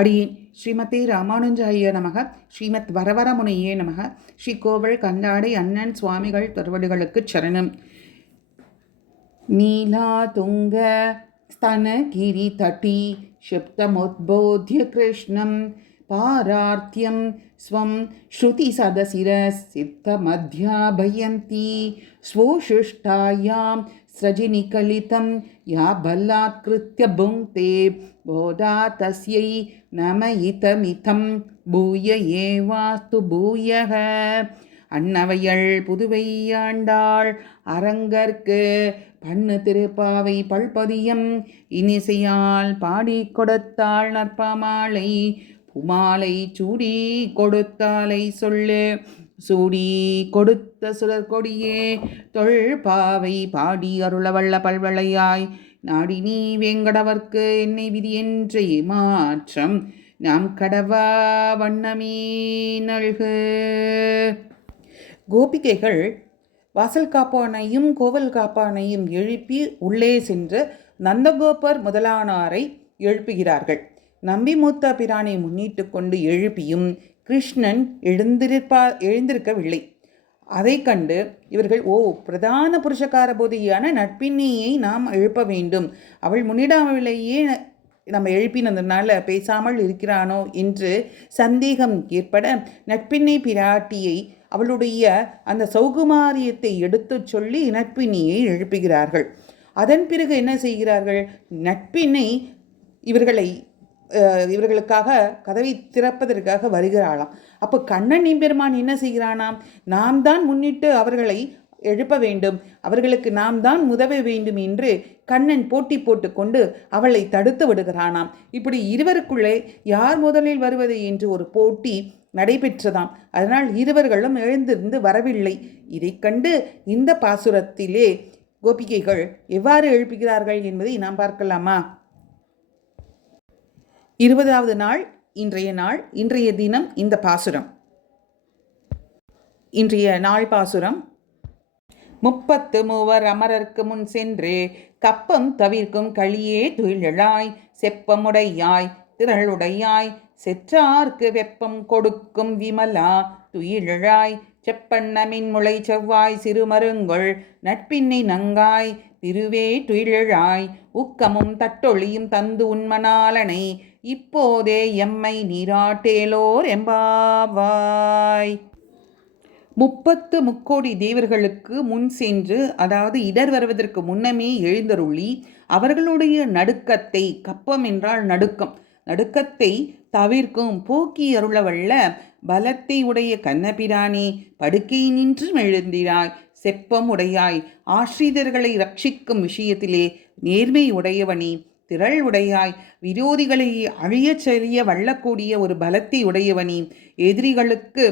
அடியேன் ஸ்ரீமதே ராமானுஜாய நமக. ஸ்ரீமத் வரவரமுனையே நமக. ஸ்ரீ கோவல் கந்தாடை அண்ணன் சுவாமிகள் திருவடிகளுக்கு சரணம். நீலா துங்க ஸ்தனகிரி தட்டி ஷிப்தமுத்போத்ய கிருஷ்ணம் பாரார்த்தியம் ஸ்வம் ஸ்ருதி சதசிர சித்தமத்யாபயந்தி ஸ்வோஷிஷ்டாயாம் ஸ்ரஜினிகலிதம் யா பல்லாத்கிருத்ய புங்க்தே போதா தஸ்யை நமயிதமிதம் பூய ஏவாஸ்து பூயக. அன்னவையள் புதுவையாண்டாள் அரங்கற்கு பண்ணு திருப்பாவை பல்பதியம் இனிசையால் பாடி கொடுத்தாள் நற்பமாலை புமாலை சூடி கொடுத்தாலை சொல்லு சூடி கொடுத்த சுடற்கொடியே தொல்பாவை பாடி அருளவள்ள பல்வளையாய் நாடி நீ வேங்கடவர்க்கு என்னை விதி என்ற மாற்றம் நாம் கடவா வண்ணமே நல்கு. கோபிகைகள் வாசல் காப்பானையும் கோவல் காப்பானையும் எழுப்பி உள்ளே சென்று நந்தகோபர் முதலானாரை எழுப்புகிறார்கள். நம்பி மூத்த பிரானை முன்னிட்டு கொண்டு எழுப்பியும் கிருஷ்ணன் எழுந்திருக்கவில்லை. அதை கண்டு இவர்கள் பிரதான புருஷகார போதியான நட்பின்னியை நாம் எழுப்ப வேண்டும், அவள் முன்னிடாமலேயே நம்ம எழுப்பினதுனால பேசாமல் இருக்கிறானோ என்று சந்தேகம் ஏற்பட நட்பின்னை பிராட்டியை அவளுடைய அந்த சௌகுமாரியத்தை எடுத்து சொல்லி நட்பினியை எழுப்புகிறார்கள். அதன் பிறகு என்ன செய்கிறார்கள்? நட்பினை இவர்களுக்காக கதவை திறப்பதற்காக வருகிறாளாம். அப்போ கண்ணன் எம்பெருமான் என்ன செய்கிறானாம்? நாம் தான் முன்னிட்டு அவர்களை எழுப்ப வேண்டும், அவர்களுக்கு நாம் தான் உதவ வேண்டும் என்று கண்ணன் போட்டி போட்டு கொண்டு அவளை தடுத்து விடுகிறானாம். இப்படி இருவருக்குள்ளே யார் முதலில் வருவது என்று ஒரு போட்டி நடைபெற்றதாம். அதனால் இருவர்களும் எழுந்திருந்து வரவில்லை. இதை கண்டு இந்த பாசுரத்திலே கோபிகைகள் எவ்வாறு எழுப்புகிறார்கள் என்பதை நாம் பார்க்கலாமா? 20வது நாள் இன்றைய தினம் இந்த பாசுரம். இன்றைய நாள் பாசுரம்: 33 அமரர்க்கு முன் சென்று கப்பம் தவிர்க்கும் களியே துயிலழாய் செப்பமுடையாய் திரளுடையாய் செற்றார்க்கு வெப்பம் கொடுக்கும் விமலா துயிலழாய் செப்பண்ணமின் முளை செவ்வாய் சிறுமருங்கொள் நட்பின்னை நங்காய் திருவே துயிலழாய் ஊக்கமும் தட்டொழியும் தந்து உண்மனாலனை இப்போதே எம்மை நீராட்டேலோர் எம்பாவாய். 33 தேவர்களுக்கு முன் சென்று, அதாவது இடர் வருவதற்கு முன்னமே எழுந்தருளி அவர்களுடைய நடுக்கத்தை, கப்பம் என்றால் நடுக்கம், நடுக்கத்தை தவிர்க்கும் போக்கி அருளவல்ல பலத்தை உடைய கண்ணபிரானே படுக்கை நின்று எழுந்திராய் செப்பம் உடையாய் ஆஸ்ரிதர்களை ரட்சிக்கும் விஷயத்திலே நேர்மை உடையவனே திரள் உடையாய் விரோதிகளை அழியச் செய்ய வல்லக்கூடிய ஒரு பலத்தை உடையவனே எதிரிகளுக்கு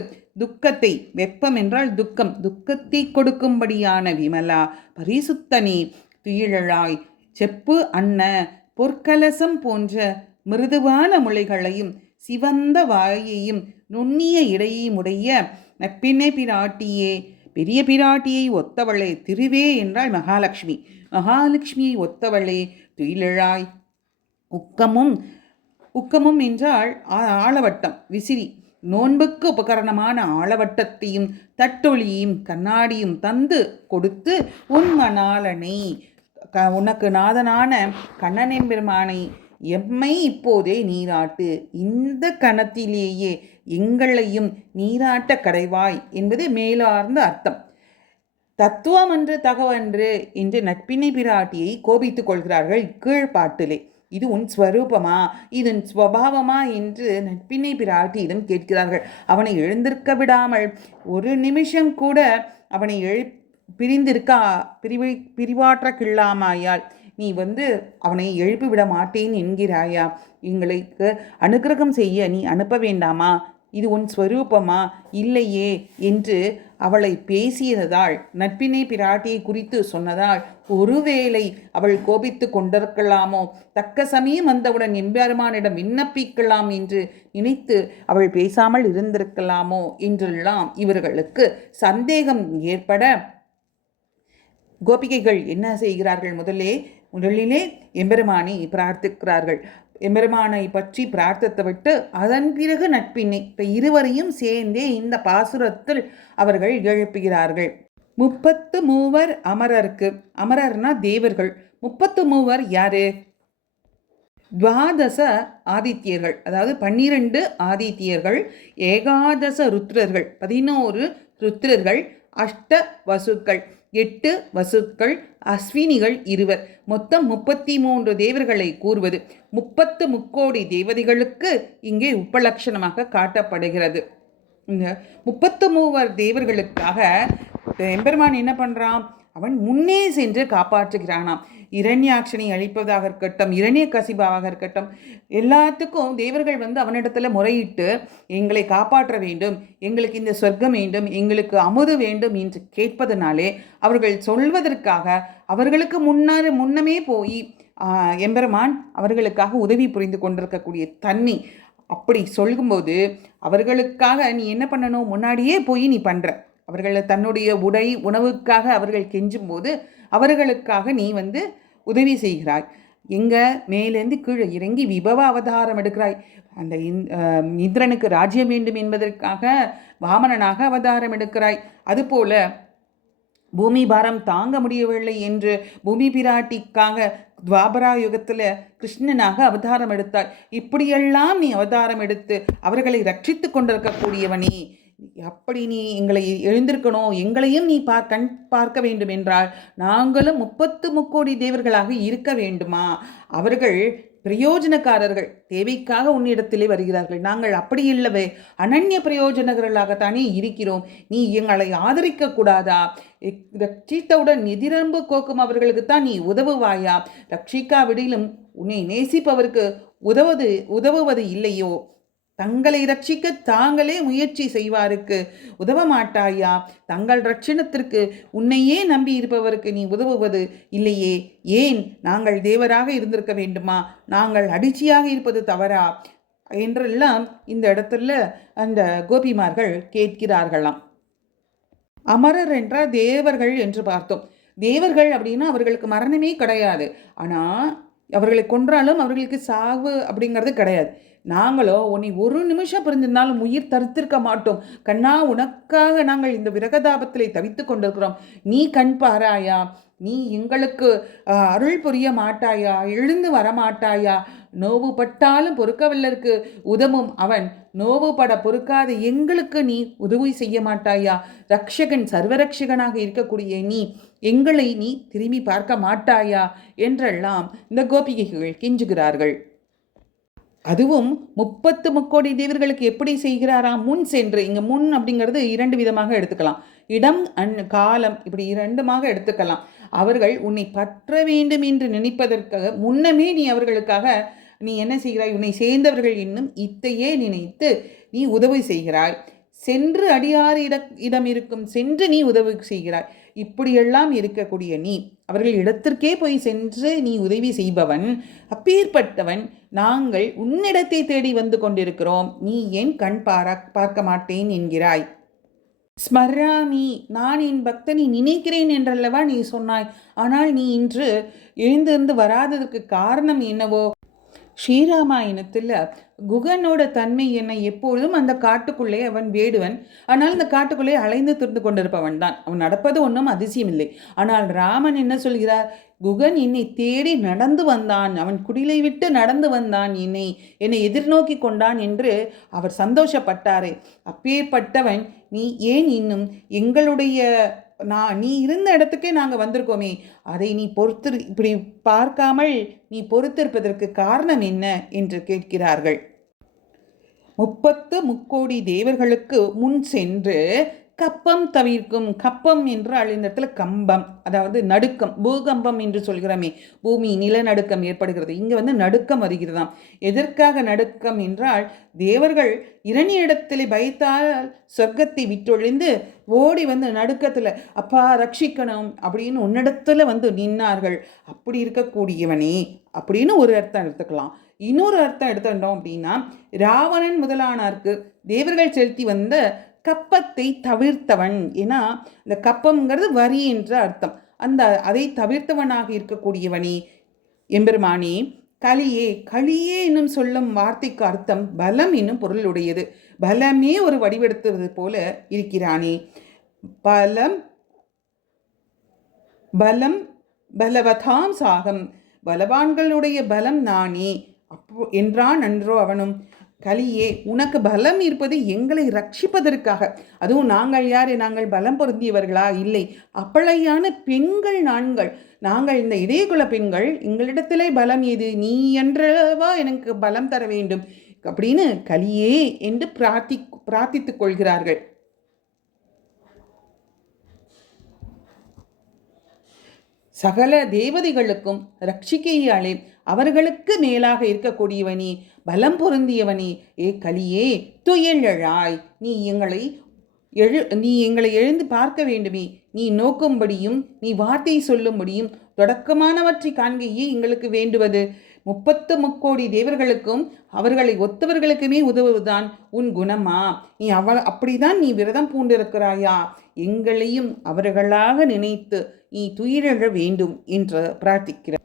துக்கத்தை, வெப்பம் என்றால் துக்கம், துக்கத்தை கொடுக்கும்படியான விமலா பரிசுத்தனே துயிலழாய் செப்பு அன்ன பொற்கலசம் போன்ற மிருதுவான முளைகளையும் சிவந்த வாயையும் நுண்ணிய இடையையும் உடைய நட்பினை பிராட்டியே பெரிய பிராட்டியை ஒத்தவளே திருவே என்றால் மகாலட்சுமி, மகாலட்சுமியை ஒத்தவளே துயிலழாய் உக்கமும் என்றால் ஆளவட்டம், விசிறி, நோன்புக்கு உபகரணமான ஆளவட்டத்தையும் தட்டொழியும் கண்ணாடியும் தந்து கொடுத்து உன்மனாலனை உனக்கு நாதனான கண்ணனெம்பெருமானை எம்மை இப்போதே நீராட்டு, இந்த கணத்திலேயே எங்களையும் நீராட்ட கடைவாய் என்பது மேலார்ந்த அர்த்தம். தத்துவமன்று தகவன்று என்று நட்பினை பிராட்டியை கோபித்துக் கொள்கிறார்கள் கீழ்பாட்டிலே. இது உன் ஸ்வரூபமா, இதன் ஸ்வபாவமா என்று நட்பினை பிராட்டியிடம் கேட்கிறார்கள். அவனை எழுந்திருக்க விடாமல் ஒரு நிமிஷம் கூட அவனை பிரிவாற்ற கிள்ளாமாயால் நீ அவனை எழுப்பிவிட மாட்டேன் என்கிறாயா? எங்களுக்கு அனுக்கிரகம் செய்ய நீ அனுப்ப வேண்டாமா? இது உன் ஸ்வரூபமா? இல்லையே என்று அவளை பேசியதால், நட்பினை பிராட்டியை குறித்து சொன்னதால் ஒருவேளை அவள் கோபித்து கொண்டிருக்கலாமோ, தக்க சமயம் வந்தவுடன் எம்பெருமானிடம் விண்ணப்பிக்கலாம் என்று நினைத்து அவள் பேசாமல் இருந்திருக்கலாமோ என்றெல்லாம் இவர்களுக்கு சந்தேகம் ஏற்பட கோபிகைகள் என்ன செய்கிறார்கள்? முதலே முதலிலே எம்பெருமானை பிரார்த்திக்கிறார்கள். எம்பெருமானை பற்றி பிரார்த்தத்தை விட்டு அதன் பிறகு நட்பினை இப்போ இருவரையும் சேர்ந்தே இந்த பாசுரத்தில் அவர்கள் எழுப்புகிறார்கள். 33 அமரருக்கு, அமரர்னா தேவர்கள். 33 யாரு? துவாதச ஆதித்யர்கள், அதாவது 12 ஆதித்யர்கள், ஏகாதச ருத்ரர்கள் 11 ருத்ரர்கள், அஷ்ட வசுக்கள் 8 வசுக்கள், அஸ்வினிகள் 20, மொத்தம் 33 தேவர்களை கூறுவது 30 முக்கோடி தேவதைகளுக்கு இங்கே உபலட்சணமாக காட்டப்படுகிறது. இந்த 33 தேவர்களுக்காக எம்பெருமான் என்ன பண்ணுறான்? அவன் முன்னே சென்று காப்பாற்றுகிறானாம். இரண்யாட்சனை அழிப்பதாக இருக்கட்டும், இரண்ய கசிபாவாக இருக்கட்டும், எல்லாத்துக்கும் தேவர்கள் அவனிடத்துல முறையிட்டு எங்களை காப்பாற்ற வேண்டும், எங்களுக்கு இந்த சொர்க்கம் வேண்டும், எங்களுக்கு அமுது வேண்டும் என்று கேட்பதனாலே அவர்கள் சொல்வதற்காக அவர்களுக்கு முன்னமே போய் எம்பெருமான் அவர்களுக்காக உதவி புரிந்து கொண்டிருக்கக்கூடிய தன்மை. அப்படி சொல்லும்போது அவர்களுக்காக நீ என்ன பண்ணணும்? முன்னாடியே போய் நீ பண்ணுற. அவர்கள் தன்னுடைய உடை உணவுக்காக அவர்கள் கெஞ்சும் போது அவர்களுக்காக நீ உதவி செய்கிறாய். எங்கே மேலேருந்து கீழே இறங்கி விபவ அவதாரம் எடுக்கிறாய். அந்த இந்திரனுக்கு ராஜ்யம் வேண்டும் என்பதற்காக வாமனனாக அவதாரம் எடுக்கிறாய். அதுபோல பூமி பாரம் தாங்க முடியவில்லை என்று பூமி பிராட்டிக்காக துவாபரா யுகத்தில் கிருஷ்ணனாக அவதாரம் எடுத்தாய். இப்படியெல்லாம் நீ அவதாரம் எடுத்து அவர்களை ரட்சித்து கொண்டிருக்கக்கூடியவனே, அப்படி நீ எங்களை எழுந்திருக்கணும், எங்களையும் நீ கண் பார்க்க வேண்டும் என்றால் நாங்களும் 30 முக்கோடி தேவர்களாக இருக்க வேண்டுமா? அவர்கள் பிரயோஜனக்காரர்கள், தேவைக்காக உன்னிடத்திலே வருகிறார்கள். நாங்கள் அப்படி இல்லவே, அனன்ய பிரயோஜனர்களாகத்தானே இருக்கிறோம். நீ எங்களை ஆதரிக்க கூடாதா? ரட்சித்தவுடன் எதிரம்பு கோக்கும் அவர்களுக்குத்தான் நீ உதவுவாயா? ரட்சிக்காவிடிலும் உன்னை நேசிப்பவருக்கு உதவுவது இல்லையோ? தங்களை ரட்சிக்க தாங்களே முயற்சி செய்வாருக்கு உதவ மாட்டாயா? தங்கள் ரட்சணத்திற்கு உன்னையே நம்பி இருப்பவருக்கு நீ உதவுவது இல்லையே? ஏன் நாங்கள் தேவராக இருந்திருக்க வேண்டுமா? நாங்கள் அடிச்சியாக இருப்பது தவறா? என்றெல்லாம் இந்த இடத்துல அந்த கோபிமார்கள் கேட்கிறார்களாம். அமரர் என்றால் தேவர்கள் என்று பார்த்தோம். தேவர்கள் அப்படின்னா அவர்களுக்கு மரணமே கிடையாது. ஆனால் அவர்களை கொன்றாலும் அவர்களுக்கு சாவு அப்படிங்கிறது கிடையாது. நாங்களோ உன்னை ஒரு நிமிஷம் பிரிந்திருந்தாலும் உயிர் தரித்திருக்க மாட்டோம். கண்ணா, உனக்காக நாங்கள் இந்த விரகதாபத்திலே தவித்து கொண்டிருக்கிறோம். நீ கண் பாராயா? நீ எங்களுக்கு அருள் புரிய மாட்டாயா? எழுந்து வரமாட்டாயா? நோவு பட்டாலும் பொறுக்கவல்லருக்கு உதவும் அவன், நோவு பட பொறுக்காத எங்களுக்கு நீ உதவி செய்ய மாட்டாயா? ரக்ஷகன் சர்வரக்ஷகனாக இருக்கக்கூடிய எங்களை நீ திரும்பி பார்க்க மாட்டாயா? என்றெல்லாம் இந்த கோபிகைகள் கெஞ்சுகிறார்கள். அதுவும் 30 முக்கோடி தேவர்களுக்கு எப்படி செய்கிறாராம்? முன் சென்று, இங்கே முன் அப்படிங்கிறது 2 விதமாக எடுத்துக்கலாம். இடம் காலம் இப்படி 2மாக எடுத்துக்கலாம். அவர்கள் உன்னை பற்ற வேண்டும் என்று நினைப்பதற்காக முன்னமே நீ அவர்களுக்காக நீ என்ன செய்கிறாய்? உன்னை சேர்ந்தவர்கள் இன்னும் இத்தையே நினைத்து நீ உதவி செய்கிறாய். சென்று அடியார் இடம் இருக்கும் சென்று நீ உதவி செய்கிறாய். இப்படியெல்லாம் இருக்கக்கூடிய நீ அவர்கள் இடத்திற்கே போய் சென்று நீ உதவி செய்பவன். அப்பேற்பட்டவன் நாங்கள் உன்னிடத்தை தேடி வந்து கொண்டிருக்கிறோம். நீ ஏன் கண் பார்க்க மாட்டேன் என்கிறாய்? ஸ்மராமி, நான் என் பக்தனை நினைக்கிறேன் என்றல்லவா நீ சொன்னாய். ஆனால் நீ இன்று எழுந்திருந்து வராததற்கு காரணம் என்னவோ? ஸ்ரீராமாயணத்தில் குகனோட தன்மை என்ன? எப்பொழுதும் அந்த காட்டுக்குள்ளே அவன் வேடுவன். ஆனால் அந்த காட்டுக்குள்ளே அலைந்து திரிந்து கொண்டிருப்பவன் தான். அவன் நடப்பது ஒன்றும் அதிசயம் இல்லை. ஆனால் ராமன் என்ன சொல்கிறார்? குகன் என்னை தேடி நடந்து வந்தான், அவன் குடிலை விட்டு நடந்து வந்தான், என்னை எதிர்நோக்கி கொண்டான் என்று அவர் சந்தோஷப்பட்டாரே. அப்பேற்பட்டவன் நீ ஏன் இன்னும் எங்களுடைய நீ இருந்த இடத்துக்கே நாங்கள் வந்திருக்கோமே, அதை நீ இப்படி பார்க்காமல் நீ பொறுத்திருப்பதற்கு காரணம் என்ன என்று கேட்கிறார்கள். 30 முக்கோடி தேவர்களுக்கு முன் சென்று கப்பம் தவிர்க்கும். கப்பம் என்றால் இந்த இடத்துல கம்பம், அதாவது நடுக்கம், பூகம்பம் என்று சொல்கிறோமே, பூமி நிலநடுக்கம் ஏற்படுகிறது. இங்கே நடுக்கம் வருகிறதாம். எதற்காக நடுக்கம் என்றால் தேவர்கள் இடத்திலே பயத்தால் சொர்க்கத்தை விட்டொழிந்து ஓடி நடுக்கத்தில் அப்பா ரட்சிக்கணும் அப்படின்னு உன்னிடத்துல நின்னார்கள். அப்படி இருக்கக்கூடியவனே அப்படின்னு ஒரு அர்த்தம் எடுத்துக்கலாம். இன்னொரு அர்த்தம் எடுத்துட்டோம் அப்படின்னா, ராவணன் முதலானாருக்கு தேவர்கள் செலுத்தி வந்த கப்பத்தை தவிர்த்தவன். ஏன்னா இந்த கப்பம்ங்கிறது வரி என்ற அர்த்தம். அதை தவிர்த்தவனாக இருக்கக்கூடியவனே, எம்பெருமானே, கலியே, களியே என்னும் சொல்லும் வார்த்தைக்கு அர்த்தம் பலம் என்னும் பொருளுடையது. பலமே ஒரு வடிவெடுத்துவது போல இருக்கிறானே. பலம் பலம் பலவதாம் சாகம், பலவான்களுடைய பலம் நானே அப்போ என்றான் அன்றோ அவனும். கலியே, உனக்கு பலம் இருப்பது எங்களை ரட்சிப்பதற்காக. அதுவும் நாங்கள் யார்? நாங்கள் பலம் பொருந்தியவர்களா? இல்லை, அப்பழையான பெண்கள் நாங்கள் இந்த இதயகுல பெண்கள். எங்களிடத்திலே பலம் ஏது? நீ என்றவா எனக்கு பலம் தர வேண்டும் அப்படின்னு கலியே என்று பிரார்த்தித்துக் கொள்கிறார்கள். சகல தேவதைகளுக்கும் ரட்சிக்கையாளே, அவர்களுக்கு மேலாக இருக்கக்கூடியவனே, பலம் பொருந்தியவனே, ஏ கலியே, துயிலழாய், நீ எங்களை எழுந்து பார்க்க வேண்டுமே. நீ நோக்கும்படியும் நீ வார்த்தை சொல்லும்படியும் தொடக்கமானவற்றை காண்கையே எங்களுக்கு வேண்டுவது. 30 தேவர்களுக்கும் அவர்களை ஒத்தவர்களுக்குமே உதவுவதுதான் உன் குணமா? நீ அப்படிதான் நீ விரதம் பூண்டிருக்கிறாயா? எங்களையும் அவர்களாக நினைத்து நீ துயிலழ வேண்டும் என்று பிரார்த்திக்கிறார்.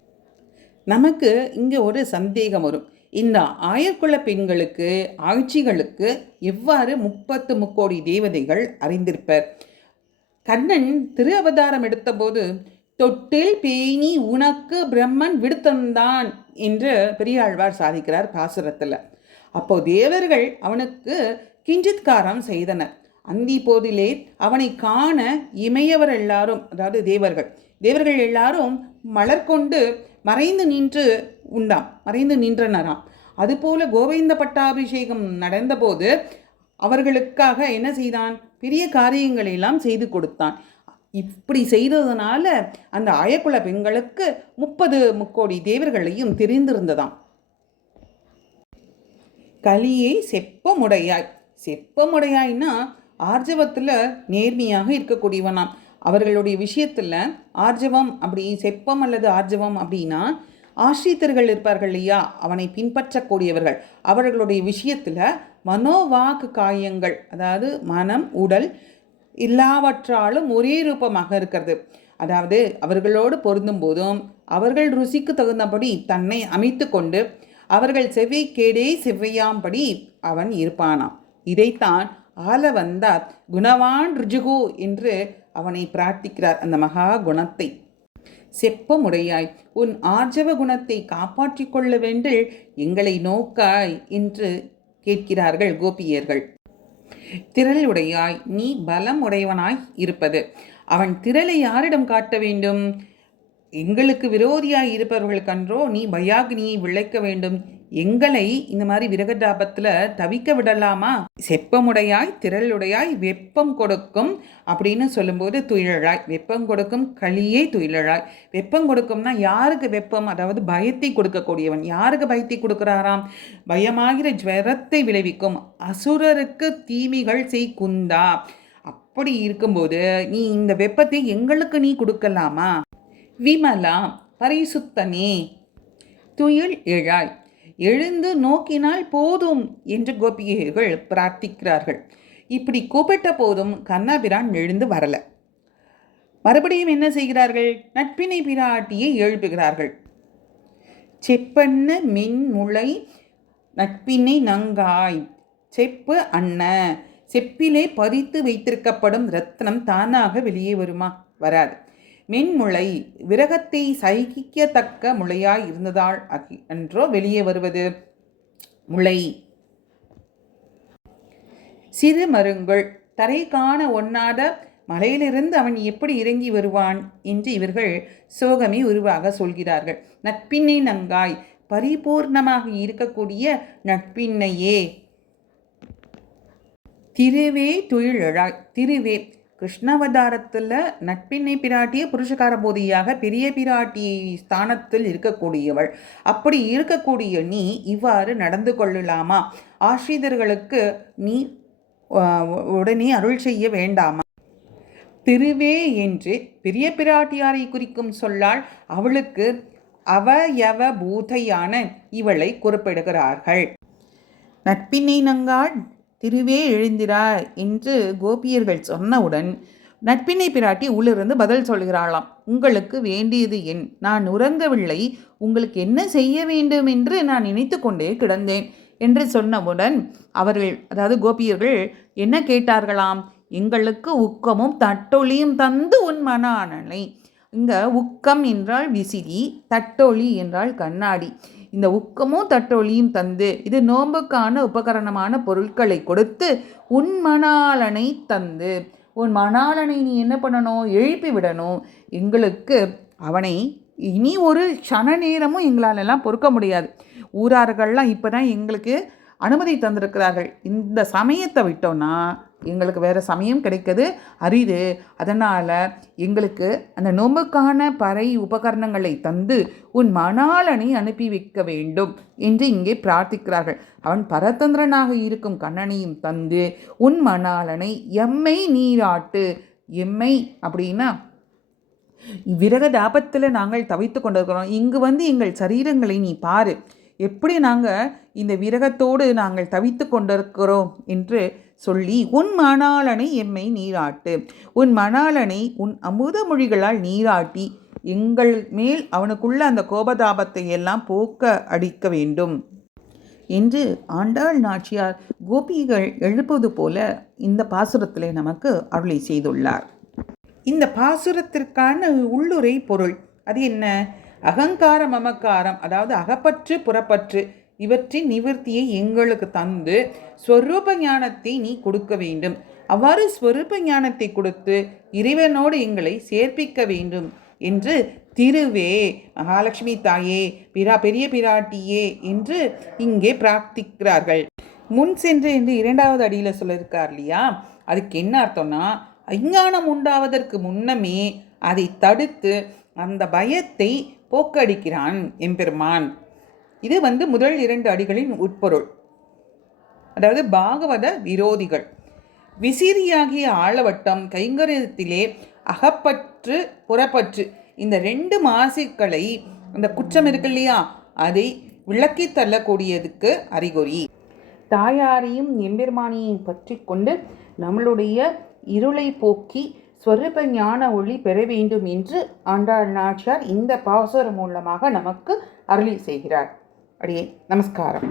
நமக்கு இங்கே ஒரு சந்தேகம் வரும். இந்த ஆயர்குல பெண்களுக்கு ஆட்சிகளுக்கு எவ்வாறு 30 தேவதைகள் அறிந்திருப்பர்? கண்ணன் திரு அவதாரம் எடுத்தபோது தொட்டில் பேணி உனக்கு பிரம்மன் விடுத்தந்தான் என்று பெரியாழ்வார் சாதிக்கிறார் பாசுரத்தில். அப்போ தேவர்கள் அவனுக்கு கிஞ்சித்காரம் செய்தனர். அந்தி போதிலே அவனை காண இமையவர் எல்லாரும், அதாவது தேவர்கள் எல்லாரும் மலர் கொண்டு மறைந்து நின்றனராம். அதுபோல கோவிந்த பட்டாபிஷேகம் நடந்தபோது அவர்களுக்காக என்ன செய்தான்? பெரிய காரியங்களை எல்லாம் செய்து கொடுத்தான். இப்படி செய்ததுனால அந்த ஆயக்குல பெண்களுக்கு 30 தேவர்களையும் தெரிந்திருந்ததாம். கலியை செப்பமுடையாய்னா ஆர்ஜவத்தில் நேர்மையாக இருக்கக்கூடியவனாம். அவர்களுடைய விஷயத்தில் ஆர்ஜவம் அப்படி செப்பம் அல்லது ஆர்ஜவம் அப்படின்னா ஆசிரியர்கள் இருப்பார்கள் இல்லையா, அவனை பின்பற்றக்கூடியவர்கள். அவர்களுடைய விஷயத்தில் மனோவாக்கு காயங்கள், அதாவது மனம் உடல் எல்லாவற்றாலும் ஒரே ரூபமாக இருக்கிறது. அதாவது அவர்களோடு பொருந்தும் போதும் அவர்கள் ருசிக்கு தகுந்தபடி தன்னை அமைத்து கொண்டு அவர்கள் செவ்வை கேடே செவ்வையாம்படி அவன் இருப்பானாம். இதைத்தான் ஆல வந்தார் குணவான் ருஜுகு என்று அவனை பிரார்த்திக்கிறார். அந்த மகா குணத்தை செப்பமுடையாய் உன் ஆர்ஜவ குணத்தை காப்பாற்றிக் கொள்ள வேண்டில் எங்களை நோக்காய் என்று கேட்கிறார்கள் கோபியர்கள். திரளுடையாய் நீ பலம் உடையவனாய் இருப்பது. அவன் திரளை யாரிடம் காட்ட வேண்டும்? எங்களுக்கு விரோதியாய் இருப்பவர்களுக்கன்றோ நீ பயாக்னியை விளைக்க வேண்டும். எங்களை இந்த மாதிரி விரகதாபத்தில் தவிக்க விடலாமா? செப்பமுடையாய் திரளுடையாய் வெப்பம் கொடுக்கும் அப்படின்னு சொல்லும்போது துயிலழாய், வெப்பம் கொடுக்கும் களியே துயிலழாய். வெப்பம் கொடுக்கும்னா யாருக்கு வெப்பம்? அதாவது பயத்தை கொடுக்கக்கூடியவன். யாருக்கு பயத்தை கொடுக்கிறாராம்? பயமாகிற ஜுவரத்தை விளைவிக்கும் அசுரருக்கு தீமைகள் செய்குந்தா. அப்படி இருக்கும்போது நீ இந்த வெப்பத்தை எங்களுக்கு நீ கொடுக்கலாமா? விமலா பரிசுத்தனே துயில் எழாய், எழுந்து நோக்கினால் போதும் என்று கோபிகைகள் பிரார்த்திக்கிறார்கள். இப்படி கூப்பிட்ட போதும் கண்ணபிரான் எழுந்து வரல. மறுபடியும் என்ன செய்கிறார்கள்? நட்பினை பிராட்டியை எழுப்புகிறார்கள். செப்பண்ண மின்முளை நட்பினை நங்காய், செப்பு அண்ண, செப்பிலே பறித்து வைத்திருக்கப்படும் ரத்னம் தானாக வெளியே வருமா? வராது. மென்முளை விரகத்தை சகிக்கத்தக்க முளையாய் இருந்ததால் என்றோ வெளியே வருவது முளை. சிறு மருங்கள் தரை காண ஒண்ணாத மலையிலிருந்து அவன் எப்படி இறங்கி வருவான் என்று இவர்கள் சோகமே உருவாக சொல்கிறார்கள். நட்பின்னை நங்காய், பரிபூர்ணமாக இருக்கக்கூடிய நட்பின்னையே. திருவே துயிலழாய், திருவே கிருஷ்ணாவதாரத்தில் நட்பின்னை பிராட்டிய புருஷகார போதியாக பெரிய பிராட்டி ஸ்தானத்தில் இருக்கக்கூடியவள். அப்படி இருக்கக்கூடிய நீ இவ்வாறு நடந்து கொள்ளலாமா? ஆசிரியர்களுக்கு நீ உடனே அருள் செய்ய வேண்டாமா? திருவே என்று பெரிய பிராட்டியாரை குறிக்கும் சொல்லால் அவளுக்கு அவயவ பூதையான இவளை குறிப்பிடுகிறார்கள். நட்பின்னை நங்காள் திருவே எழுந்திராய் என்று கோபியர்கள் சொன்னவுடன் நட்பினை பிராட்டி உள்ளிருந்து பதில் சொல்கிறாளாம். உங்களுக்கு வேண்டியது என், நான் உறங்கவில்லை, உங்களுக்கு என்ன செய்ய வேண்டும் என்று நான் நினைத்து கொண்டே கிடந்தேன் என்று சொன்னவுடன் அவர்கள், அதாவது கோபியர்கள் என்ன கேட்டார்களாம்? எங்களுக்கு உக்கமும் தட்டொளியும் தந்து உன் மன ஆனனை. இங்க உக்கம் என்றால் விசிறி, தட்டொளி என்றால் கண்ணாடி. இந்த உக்கமும் தட்டொளியும் தந்து, இது நோம்புக்கான உபகரணமான பொருட்களை கொடுத்து உன் மணாளனை தந்து, உன் மணாளனை நீ என்ன பண்ணணும்? எழுப்பி விடணும். எங்களுக்கு அவனை இனி ஒரு க்ஷண நேரமும் எங்களாலெல்லாம் பொறுக்க முடியாது. ஊரார்கள்லாம் இப்போ தான் எங்களுக்கு அனுமதி தந்திருக்கிறார்கள். இந்த சமயத்தை விட்டோன்னா எங்களுக்கு வேறு சமயம் கிடைக்கிறது அரிது. அதனால் எங்களுக்கு அந்த நோம்புக்கான பறை உபகரணங்களை தந்து உன் மணாளனை அனுப்பி வைக்க வேண்டும் என்று இங்கே பிரார்த்திக்கிறார்கள். அவன் பரதந்திரனாக இருக்கும் கண்ணனையும் தந்து உன் மணாளனை எம்மை நீராட்டு. எம்மை அப்படின்னா விரக தாபத்தில் நாங்கள் தவித்து கொண்டிருக்கிறோம். இங்கு வந்து எங்கள் சரீரங்களை நீ பாரு, எப்படி நாங்கள் இந்த விரகத்தோடு நாங்கள் தவித்து கொண்டிருக்கிறோம் என்று சொல்லி உன் மணாளனை எம்மை நீராட்டு. உன் மணாளனை உன் அமுத மொழிகளால் நீராட்டி எங்கள் மேல் அவனுக்குள்ள அந்த கோபதாபத்தை எல்லாம் போக்க அடிக்க வேண்டும் என்று ஆண்டாள் நாச்சியார் கோபிகள் எழுப்புவது போல இந்த பாசுரத்திலே நமக்கு அருளை செய்துள்ளார். இந்த பாசுரத்திற்கான உள்ளுரை பொருள் அது என்ன? அகங்கார மமக்காரம், அதாவது அகப்பற்று புறப்பற்று இவற்றின் நிவர்த்தியை எங்களுக்கு தந்து ஸ்வரூப ஞானத்தை நீ கொடுக்க வேண்டும். அவ்வாறு ஸ்வரூப ஞானத்தை கொடுத்து இறைவனோடு எங்களை சேர்ப்பிக்க வேண்டும் என்று திருவே மகாலட்சுமி தாயே, பெரிய பிராட்டியே என்று இங்கே பிரார்த்திக்கிறார்கள். முன் சென்று என்று 2வது அடியில் சொல்லியிருக்கார் இல்லையா? அதுக்கு என்ன அர்த்தம்னா, அஞ்ஞானம் உண்டாவதற்கு முன்னமே அதை தடுத்து அந்த பயத்தை போக்கடிக்கிறான் எம்பெருமான். இது முதல் 2 அடிகளின் உட்பொருள். அதாவது பாகவத விரோதிகள் விசிறியாகிய ஆளவட்டம் கைங்கரியத்திலே அகப்பற்று புறப்பற்று இந்த 2 மாசுக்களை, அந்த குற்றம் இருக்கு இல்லையா, அதை விளக்கி தள்ளக்கூடியதுக்கு அறிகுறி. தாயாரையும் எம்பெருமானியையும் பற்றி கொண்டு நம்மளுடைய இருளை போக்கி ஸ்வரூப ஞான ஒளி பெற வேண்டும் என்று ஆண்டாள் நாச்சியார் இந்த பாசுரம் மூலமாக நமக்கு அருளி செய்கிறார். அடியே நமஸ்காரம்.